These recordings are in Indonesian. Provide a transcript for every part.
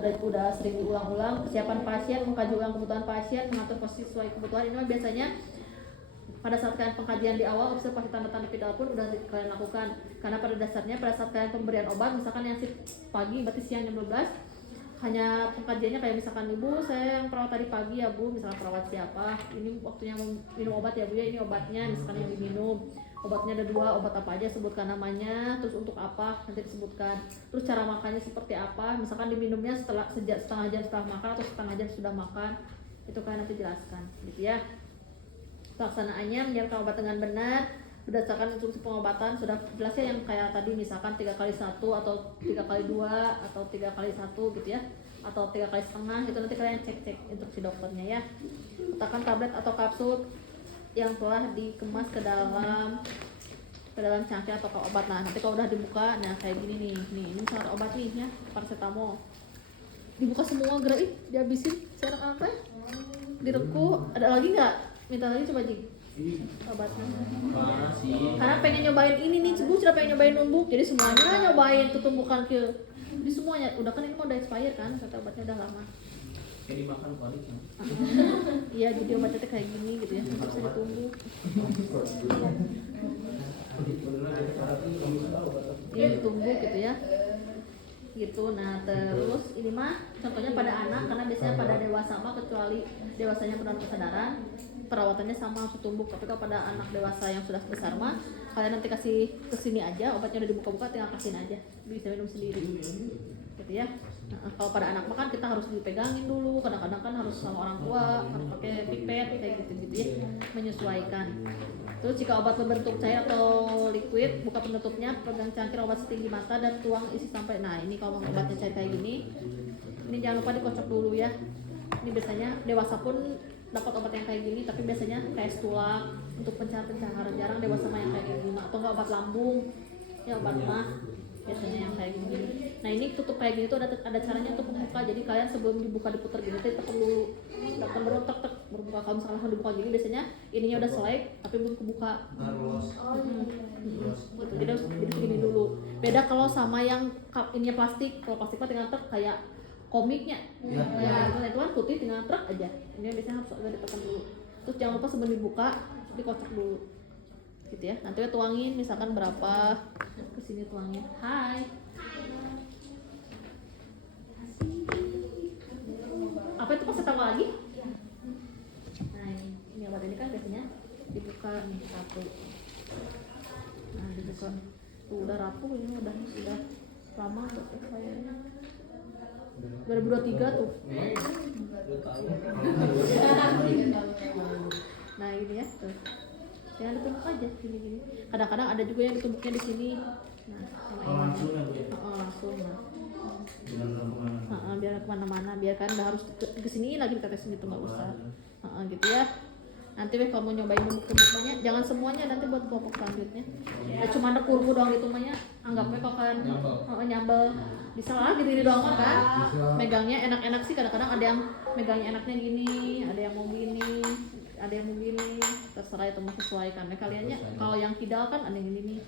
udah sering diulang-ulang. Persiapan pasien, mengkaji ulang kebutuhan pasien, mengatur posisi sesuai kebutuhan. Ini mah biasanya pada saat kalian pengkajian di awal, observasi tanda-tanda vital pun udah kalian lakukan. Karena pada dasarnya pada saat kalian pemberian obat, misalkan yang shift pagi berarti siang jam 12, hanya pengkajiannya kayak misalkan, ibu saya yang perawat tadi pagi ya bu, misalkan perawat siapa, ini waktunya minum obat ya bu ya, ini obatnya misalkan yang diminum, obatnya ada 2, obat apa aja, sebutkan namanya, terus untuk apa nanti disebutkan, terus cara makannya seperti apa, misalkan diminumnya setengah jam setelah makan atau setengah jam sudah makan, itu kan nanti jelaskan gitu ya. Pelaksanaannya menyiapkan obat dengan benar berdasarkan instruksi pengobatan sudah jelas ya, yang kayak tadi misalkan 3x1 atau 3x2 atau 3x1 gitu ya, atau 3,5 itu nanti kalian cek instruksi dokternya ya. Letakkan tablet atau kapsul yang telah dikemas ke dalam cangkir atau ke obat. Nah nanti kalau udah dibuka, nah kayak gini nih ini misalnya obat nih ya, paracetamol dibuka semua gerak, dihabisin sekarang apa ya, direku. Ada lagi nggak? Minta lagi coba Jing obatnya. Karena pengen nyobain ini nih, Cebu sudah pengen nyobain numbuk, jadi semuanya nyobain tuh tumbukan ke, jadi semuanya udah kan ini mau udah expired kan, kata obatnya udah lama. Kayak dimakan balik ya. Iya, jadi obatnya kayak gini gitu ya, bisa ditumbuk. Iya ditumbuk gitu ya. Gitu. Nah terus ini mah contohnya pada anak, karena biasanya pada dewasa mah kecuali dewasanya penuh kesadaran perawatannya sama harus tumbuk, tapi kalau pada anak dewasa yang sudah besar mah kalian nanti kasih kesini aja, obatnya udah dibuka-buka tinggal kasihin aja, bisa minum sendiri gitu ya. Nah, kalau pada anak mah kan kita harus dipegangin dulu, kadang-kadang kan harus sama orang tua, harus pakai pipet kayak gitu ya, menyesuaikan. Terus jika obat berbentuk cair atau liquid, buka penutupnya, pegang cangkir obat setinggi mata dan tuang isi sampai. Nah ini kalau obatnya cair kayak gini, ini jangan lupa dikocok dulu ya. Ini biasanya dewasa pun dapat obat yang kayak gini, tapi biasanya kayak stulak untuk pencahar, jarang dewasa mah yang kayak gini, atau enggak obat lambung ya, obat mah biasanya yang kayak gini. Nah ini tutup kayak gini tuh ada caranya untuk membuka, jadi kalian sebelum dibuka diputar gini tuh tekan dulu, tekan baru tek berbuka. Kalau misalkan dibuka gini biasanya ininya udah selek tapi belum kebuka. Gitu. Jadi harus begini dulu. Beda kalau sama yang ininya plastik, kalau plastik mah tinggal tek kayak komiknya ya, itu kan putih tinggal truk aja. Ini biasanya harus agak ditekan dulu. Terus jangan lupa sebelum dibuka dikocok dulu gitu ya. Nanti tuangin misalkan berapa, kesini tuangin. Hai, apa itu pas tahu lagi? Nah ini obat ini kan biasanya dibuka nih satu. Nah dibuka tuh udah rapuh, ini udah lama tuh kayaknya 2023 tuh. Nah ini ya tuh, jangan ditumbuk aja gini. Kadang-kadang ada juga yang ditumbuknya di sini. Nah langsung ya bu ya? Langsung. Biar kemana-mana, biar kan udah harus kesini lagi ditetesin gitu, nggak usah. Gitu ya. Nanti kalau mau nyobain tumbuk-tumbuknya, jangan semuanya, nanti buat kelompok selanjutnya. Ya cuma ada kurbu doang gitu mah ya. Anggapnya kalau kalian nyambel bisa lah gini doang kan. Megangnya enak-enak sih, kadang-kadang ada yang megangnya enaknya gini, ada yang mau gini, ada yang mau gini, terserah itu mau sesuaikan. Nah kaliannya kalau yang kidal kan ada yang gini nih,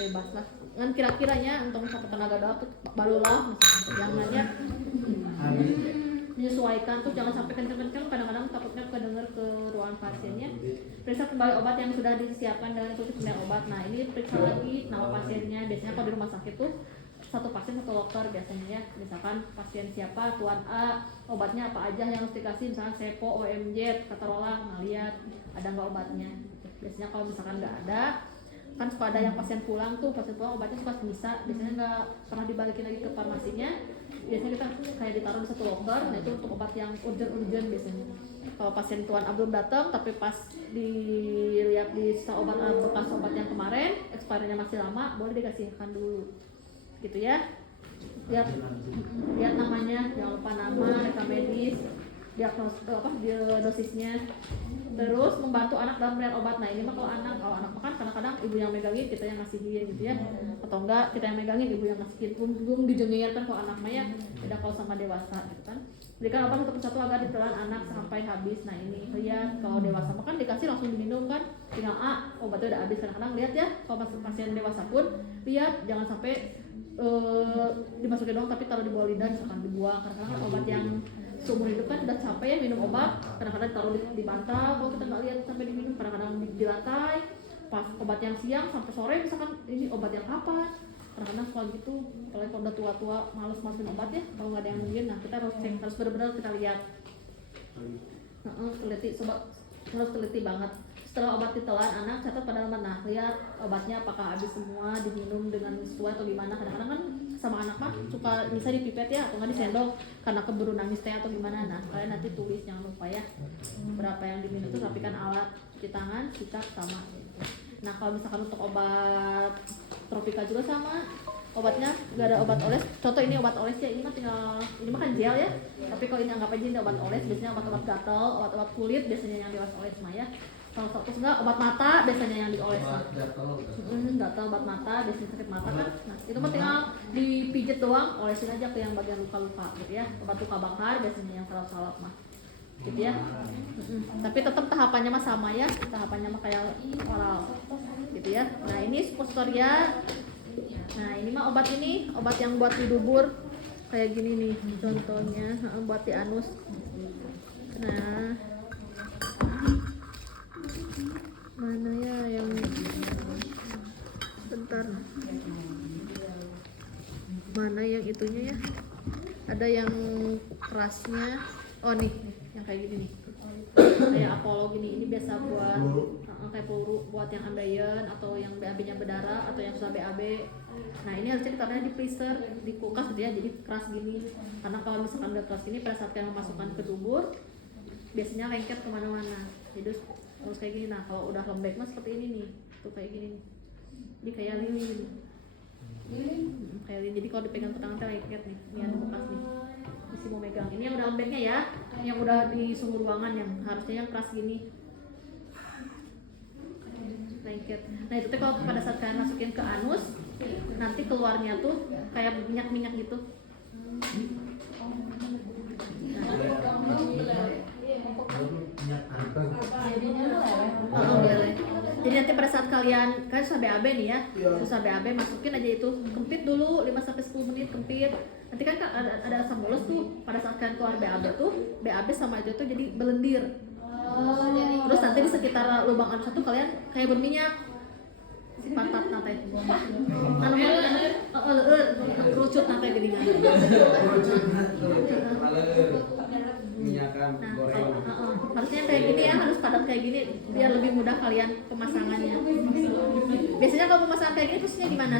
bebas lah. Kan kira-kiranya untuk satu tenaga dalam tuh barulah misalkan yang nanya menyesuaikan tuh, jangan sampai kenceng-kenceng, kadang-kadang takutnya kedenger ke ruangan pasiennya. Periksa kembali obat yang sudah disiapkan dengan instruksi pemberian obat. Nah ini periksa lagi nama pasiennya. Biasanya kalau di rumah sakit tuh satu pasien satu dokter biasanya ya. Misalkan pasien siapa, tuan A, obatnya apa aja yang harus dikasih, misalkan Sepo, OMJ, Katarola, nah lihat ada nggak obatnya. Biasanya kalau misalkan nggak ada, kan suka ada yang pasien pulang obatnya suka bisa, biasanya nggak pernah dibalikin lagi ke farmasinya. Biasanya kita kayak ditaruh di satu loker. Nah itu untuk obat yang urgent biasanya. Kalau pasien tuan A belum datang tapi pas dilihat di sisa obat bekas obat yang kemarin expirednya masih lama, boleh dikasihkan dulu gitu ya. Lihat namanya, jangan lupa nama, rekam medis, dosisnya. Terus membantu anak dalam pemberian obat. Nah ini mah kalau anak makan kadang-kadang ibu yang megangin, kita yang ngasihin gitu ya, atau enggak kita yang megangin, ibu yang ngasihin. Belum dijengir kan kalau anak mah ya, beda kalau sama dewasa gitu kan. Berikan obat satu persatu agar ditelan anak sampai habis. Nah ini lihat, kalau dewasa mah kan dikasih langsung diminum kan, tinggal obatnya udah habis. Kadang-kadang lihat ya, kalau pasien dewasa pun lihat, jangan sampai dimasukin doang tapi taruh di bawah lidah misalkan dibuang. Kadang-kadang kan obat yang seumur hidup kan udah capek ya minum obat, kadang-kadang taruh di bantal kalau kita nggak lihat sampai diminum, kadang-kadang di lantai. Pas obat yang siang sampai sore misalkan ini obat yang kapan, kadang-kadang suka gitu. Apalagi kalau udah tua-tua males masukin obat ya kalau nggak ada yang nungguin. Nah kita harus cek, harus benar-benar kita lihat. Teliti, harus teliti banget. Setelah obat ditelan anak catat pada mana, lihat obatnya apakah habis semua, diminum dengan sesuai atau gimana. Kadang-kadang kan sama anak mah suka bisa dipipet ya atau nggak disendok karena keburu nangis teh atau gimana. Nah kalian nanti tulis jangan lupa ya berapa yang diminum, terus rapikan alat cuci tangan, sikat sama gitu. Nah kalau misalkan untuk obat tropika juga sama, obatnya nggak ada obat oles. Contoh ini obat oles ya, ini mah tinggal, ini mah kan gel ya, tapi kalau ini anggap aja ini obat oles. Biasanya obat-obat gatal, obat-obat kulit biasanya yang dioles mah ya. Kalau terus enggak obat mata biasanya yang dioles. Gatal obat mata biasanya sakit mata kan. Nah itu mah tinggal dipijit doang, olesin aja ke yang bagian luka-luka gitu ya. Obat luka bakar biasanya yang salep-salep mah gitu ya. Tapi tetap tahapannya mah sama ya, tahapannya mah kayak oral gitu ya. Nah ini suppositoria. Nah ini mah obat yang buat di dubur kayak gini nih contohnya, buat di anus. Nah mana ya yang bentar, mana yang itunya ya, ada yang kerasnya. Oh nih yang kayak gini nih, kayak Apollo gini. Ini biasa buat kayak peluru buat yang ambeien atau yang BAB nya berdarah atau yang susah BAB. Nah ini harusnya ditaruhnya di freezer, di kulkas gitu ya, jadi keras gini. Karena kalau misalkan udah keras gini pada saat kalian memasukkan ke dubur biasanya lengket kemana-mana, jadi harus kayak gini. Nah kalau udah lembek mah seperti ini nih, tuh kayak gini nih, jadi kayak lilin. Kayak lilin, jadi kalau dipegang ke tangan tuh lengket nih. Ini ada bekas nih, mesti mau megang. Ini yang udah lembeknya ya, yang udah di suhu ruangan, yang harusnya yang keras gini lengket. Nah itu tuh kalau pada saat kalian masukin ke anus, nanti keluarnya tuh kayak minyak-minyak gitu. Jadi nanti pada saat kalian susah BAB nih ya, susah BAB masukin aja itu, kempit dulu 5-10 menit kempit. Nanti kan ada asam bolos tuh, pada saat kalian keluar BAB tuh, BAB sama itu tuh jadi belendir. Terus nanti di sekitar lubang anus itu kalian kayak berminyak. Si pantat nanti kerucut nanti geningan. Harusnya kayak gini ya, harus padat kayak gini biar lebih mudah kalian pemasangannya. Biasanya kalau pemasangan kayak gini posisinya di mana?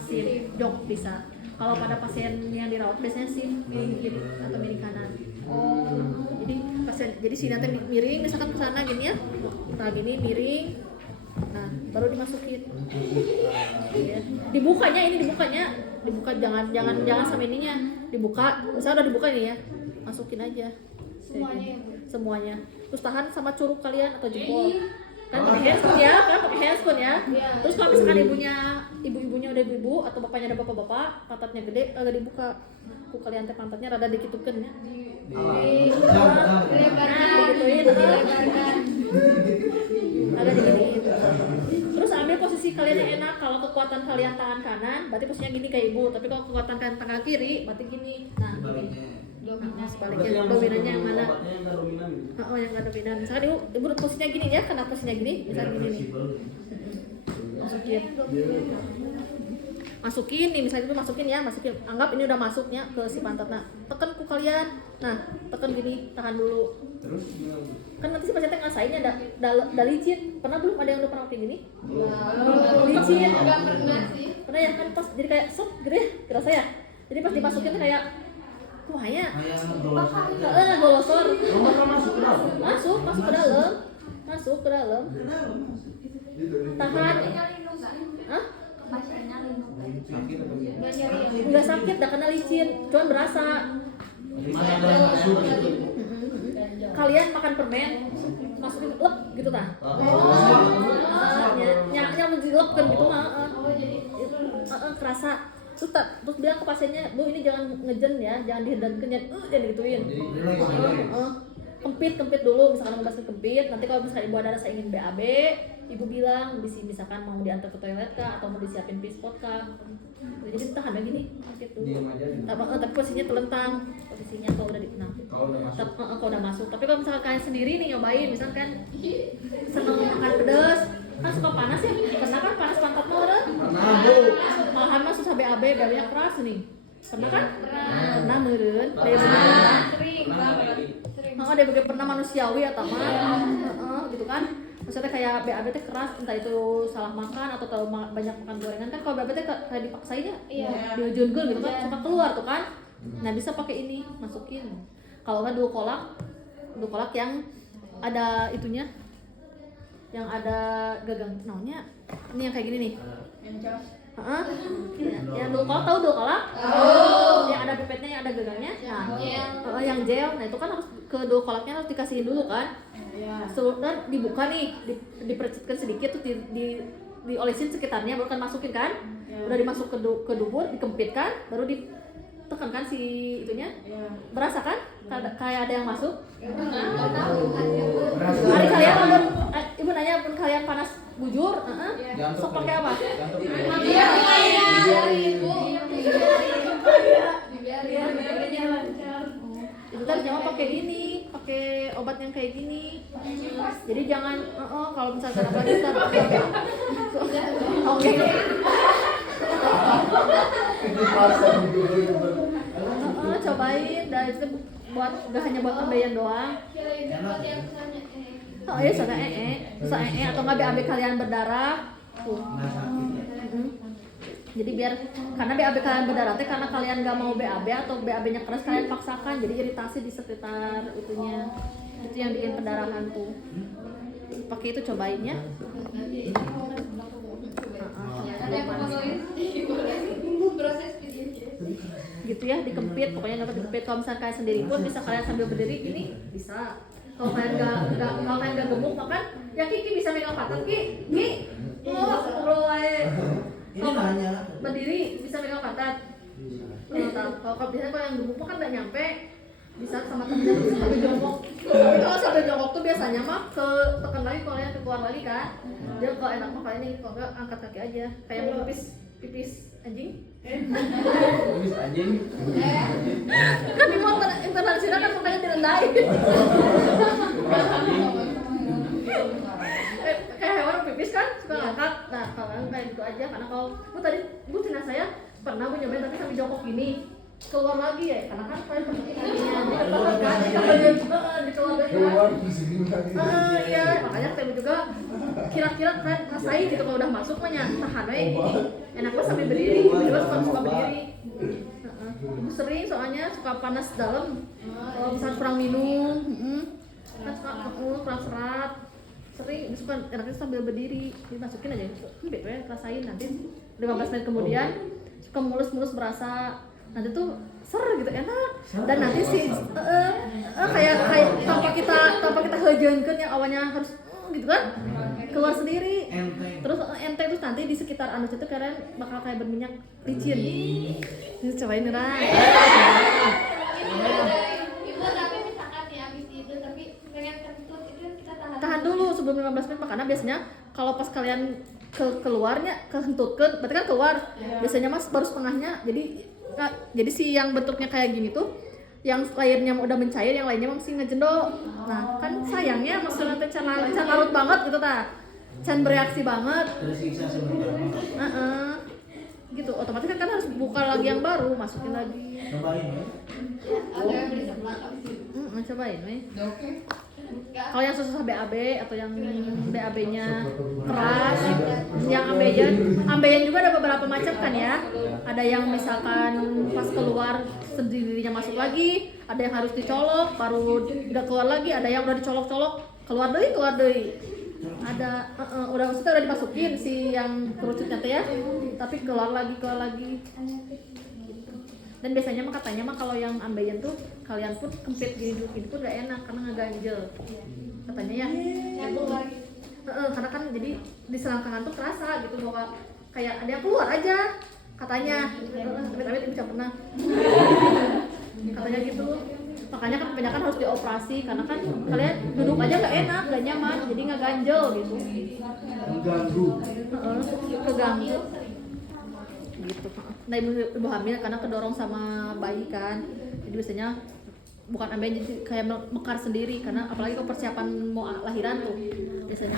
Sim, jok bisa. Kalau pada pasien yang dirawat biasanya sim miring kiri atau miring kanan. Jadi pasien, jadi sini nanti miring misalkan ke sana gini ya. Nah gini miring. Nah baru dimasukin. Ya. Dibukanya dibuka, jangan sama ininya. Dibuka, misalnya udah dibuka ini ya. Masukin aja. Semuanya. Terus tahan sama curug kalian atau jempol. Kan pakai handphone ya. Terus kalau misalkan ibunya udah ibu atau bapaknya ada bapak-bapak, pantatnya gede, agak dibuka. Kalian teh pantatnya rada dikitukeun ya. Agak diginiin. Terus ambil posisi kalian yang enak. Kalau kekuatan kalian tangan kanan, berarti posisinya gini kayak ibu. Tapi kalau kekuatan kalian tangan kiri, berarti gini. Nah, sebaliknya dominannya yang mana? Yang nggak dominan. Misalkan ibu posisinya gini ya, kenapa posisinya gini? Misalkan gini nih. Masukin nih, misalnya itu masukin. Anggap ini udah masuknya ke si pantat. Nah, tekan ku kalian. Nah, tekan gini, tahan dulu. Terus kan nanti si pasiennya ngasainnya ada licin. Pernah belum ada yang udah pernah pakai gini? Licin. Enggak pernah sih. Pernah ya kan pas jadi kayak sok gitu ya, kerasa ya. Jadi pas dimasukin kayak kuahnya. Golosor. Masuk ke dalam. Tahan. Hah? Enggak sakit, dah kena licin, cuma berasa. Kalian makan permen, masukin lep gitu kan? Nyaknya menjilep kan gitu mah. Kerasa. Terus bilang ke pasiennya, Bu ini jangan ngejen ya, jangan dihidangkan, jangan digituin. kempit dulu, misalkan membahas kempit, nanti kalau misalkan ibu ada rasa ingin BAB, ibu bilang misalkan mau diantar ke toilet kah atau mau disiapin pispot kah, jadi tahan lagi nih gitu. Diam aja gitu. Tapi posisinya telentang, posisinya kalau udah dikenal. Kalau udah masuk. Kalau udah masuk. Tapi kalau misalkan kalian sendiri nih nyobain, misalkan seneng makan pedas, kan suka panas ya, karena kan panas pantat mau orang. Pernah Bu. Malahan mah susah BAB, BAB-nya keras nih. Pernah kan? Pernah meureun. Sering banget. Dia bagi pernah manusiawi atau mah, gitu kan? Maksudnya kayak BAB teh keras, entah itu salah makan atau terlalu banyak makan gorengan kan? Kalau BAB teh kayak dipaksain ya, diujungkeun gitu kan, suka keluar tuh kan? Nah bisa pakai ini, masukin. Kalau nggak dua kolak yang ada itunya, yang ada gagang, namanya ini yang kayak gini nih. Yang dua kolak, tahu dua kolak? Yang ada pipetnya, yang ada gagangnya. Nah, yang gel, nah itu kan harus kedua kolaknya harus dikasihin dulu kan. Dan dibuka nih, dipercetkan sedikit tuh diolesin sekitarnya, baru kan masukin kan. Udah dimasuk ke dubur, dikempitkan, baru ditekan kan si itunya. Berasa kan? Kayak ada yang masuk. Hari kalian mau ibu nanya pun kalian panas bujur, sok pakai apa? Itu kan jangan pakai ini, pakai obat yang kayak gini. Jadi jangan, kalau misalkan apa kita oke. Cobain, dan itu gak hanya buat ambeien doang. Oh iya, soalnya atau nggak BAB kalian berdarah. Jadi karena BAB kalian berdarah teh karena kalian nggak mau BAB atau BAB-nya keras kalian paksakan, jadi iritasi di sekitar itunya. Itu yang bikin pendarahan tuh. Pakai itu cobain ya. Gitu ya, dikempit, pokoknya nggak dikempit. Kalau misalnya kalian sendiri pun bisa kalian sambil berdiri gini bisa. Kalau kalian nggak gemuk makan, ya Kiki bisa megang pantat Ki, ngobrol aja. Kalau berdiri bisa megang pantat. Kalau biasanya kalau yang gemuk makan nggak nyampe, bisa sama temennya sambil jongkok. Tapi kalau sambil jongkok tuh biasanya mah tekan lagi kalau yang keluar lagi kan. Dia kalau enak mah kalian ini kalau nggak angkat kaki aja, kayak mau pipis anjing. Pipis anjing. Kan di motor internasional kan makanya direndahin. Kayak hewan pipis kan suka ngangkat. Nah kalau kayak gitu aja, karena kalau bu cina saya pernah nyobain tapi sambil jongkok gini keluar lagi ya, karena kan kalian pakai kakinya dikeluar lagi kan. Iya, makanya saya juga kira-kira kan rasain gitu kalau udah masuk mah tahan aja gini. Enaknya sambil berdiri, juga suka berdiri. Ibu sering soalnya suka panas dalam, kalau misalnya kurang minum, kan suka kurang serat, sering suka enaknya sambil berdiri, dimasukin aja, BTW rasain nanti 15 menit kemudian suka mulus-mulus berasa, nanti tuh gitu enak, dan nanti sih kayak tanpa kita hejeunkeun yang awalnya harus gitu kan keluar sendiri, terus enteng terus nanti di sekitar anus itu kalian bakal kayak berminyak licin. Ini cobain nih Ran. Ibu tapi misalkan ya habis itu tapi pengen kentut itu kita Tahan dulu sebelum 15 menit, karena biasanya kalau pas kalian keluarnya kehentutkeun berarti kan keluar. Biasanya mas baru setengahnya, jadi si yang bentuknya kayak gini tuh yang layarnya udah mencair, yang lainnya masih ngejendol. Nah kan sayangnya maksudnya can larut banget gitu can bereaksi banget. Tersiksa sebenarnya. Gitu otomatis kan harus buka lagi yang baru, masukin lagi. Cobain ya. ada beli sebelah habis itu. Cobain weh. Oke. Kalau yang susah BAB atau yang BAB-nya keras, yang ambeien juga ada beberapa macam kan ya. Ada yang misalkan pas keluar sendirinya masuk lagi, ada yang harus dicolok baru udah keluar lagi, ada yang udah dicolok-colok keluar deui. Ada udah maksudnya udah dimasukin si yang kerucutnya teh ya, tapi keluar lagi. Dan biasanya mah katanya mah kalau yang ambeien tuh kalian pun kempit gini pun gak enak karena ngeganjel katanya ya. Karena kan jadi di selangkangan tuh kerasa gitu bahwa kayak ada yang keluar aja katanya. Tapi ibu pernah katanya gitu. makanya kan kebanyakan harus dioperasi karena kan kalian duduk aja nggak enak, nggak nyaman, jadi nggak ganjel gitu. Mengganggu. Keganggu gitu. Nah ibu hamil karena kedorong sama bayi kan, jadi biasanya bukan ambil jadi kayak mekar sendiri karena apalagi kalau persiapan mau lahiran tuh biasanya